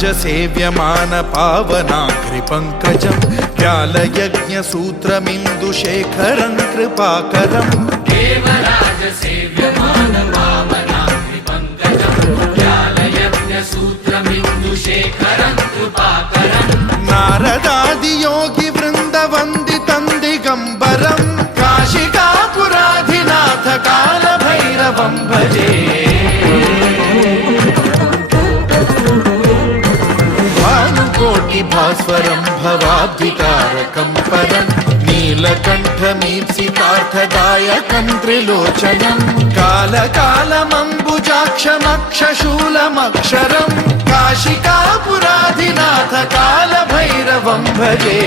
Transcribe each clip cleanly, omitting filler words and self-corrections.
सेव्यमान पावनाग्रिपङ्कजं व्यालयज्ञसूत्रमिन्दुशेखरं कृपाकरं देवराज सेव्यमान पावनाग्रिपङ्कजं व्यालयज्ञसूत्रमिन्दुशेखरं कृपाकरं नारदादियोगिवृन्दवन्दितं दिगम्बरं काशिकापुराधिनाथ कालभैरवं भजे भास्वरं भवाब्धितारकं परं नीलकण्ठमीप्सितार्थदायकं त्रिलोचनं कालकालमम्बुजाक्षमक्षशूलमक्षरं काशिकापुराधिनाथ कालभैरवं भजे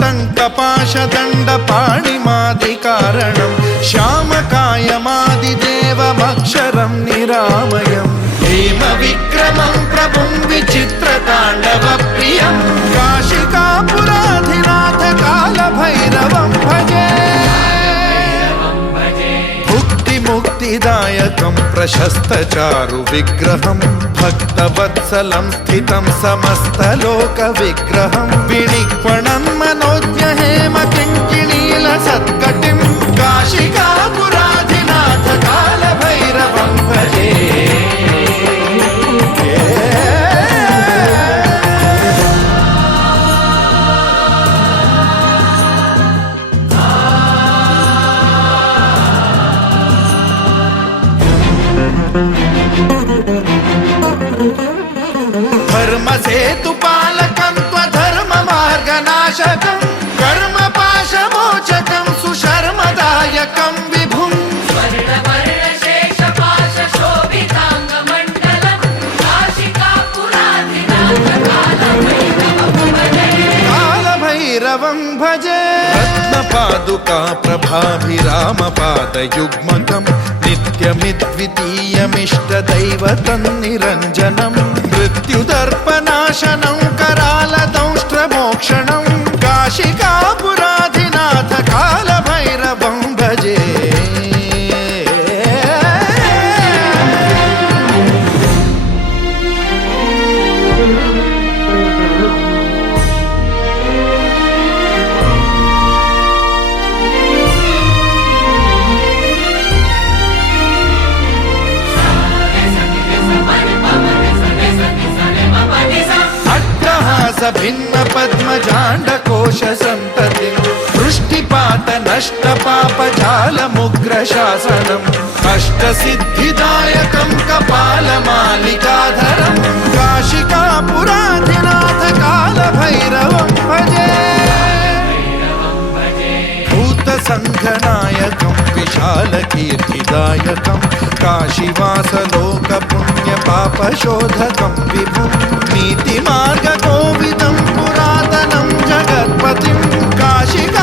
टङ्कपाशदण्डपाणिमादिकारणं श्यामकायमादिदेवमक्षरं निरामयं हेमविक्रमं प्रभुं विचित्रताण्डवप्रियं काशिकापुराधिनाथ कालभैरवं भजे मुक्तिदायकं प्रशस्तचारु विग्रहं भक्तवत्सलं स्थितं समस्तलोकविग्रहं विनिक्वणं मनोज्ञहेम किङ्किणीलसत्कटिं काशिकापुराधिनाथ कालभैरवं भजे धर्मसेतुपालकं त्वधर्ममार्गनाशकं कर्मपाशमोचकं सुशर्मदायकं विभुं स्वर्णवर्णशेषपाशशोभिताङ्गमण्डलं काशिकापुराधिनाथ कालभैरवं भजे रत्नपादुका प्रभाभिरामपादयुग्मकं नित्यमिद्वितीयमिष्टदैवतं निरञ्जनं मृत्युदर्पनाशनं करालदंष्ट्रमोक्षणं काशिकापुराधिनाथ कालभैरवं भजे भिन्न पद्मजाण्डकोश संततिं वृष्टिपात नष्ट पापजालमुग्रशासनम् अष्टसिद्धिदायकं कपालमालिकाधरं काशिकापुराधिनाथ कालभैरवं भजे भूतसङ्घनायकं विशालकीर्तिदायकं काशीवासलोकपुण्यपापशोधकं विभुं नीतिमार्गकोविदं पुरातनं जगत्पतिं काशिका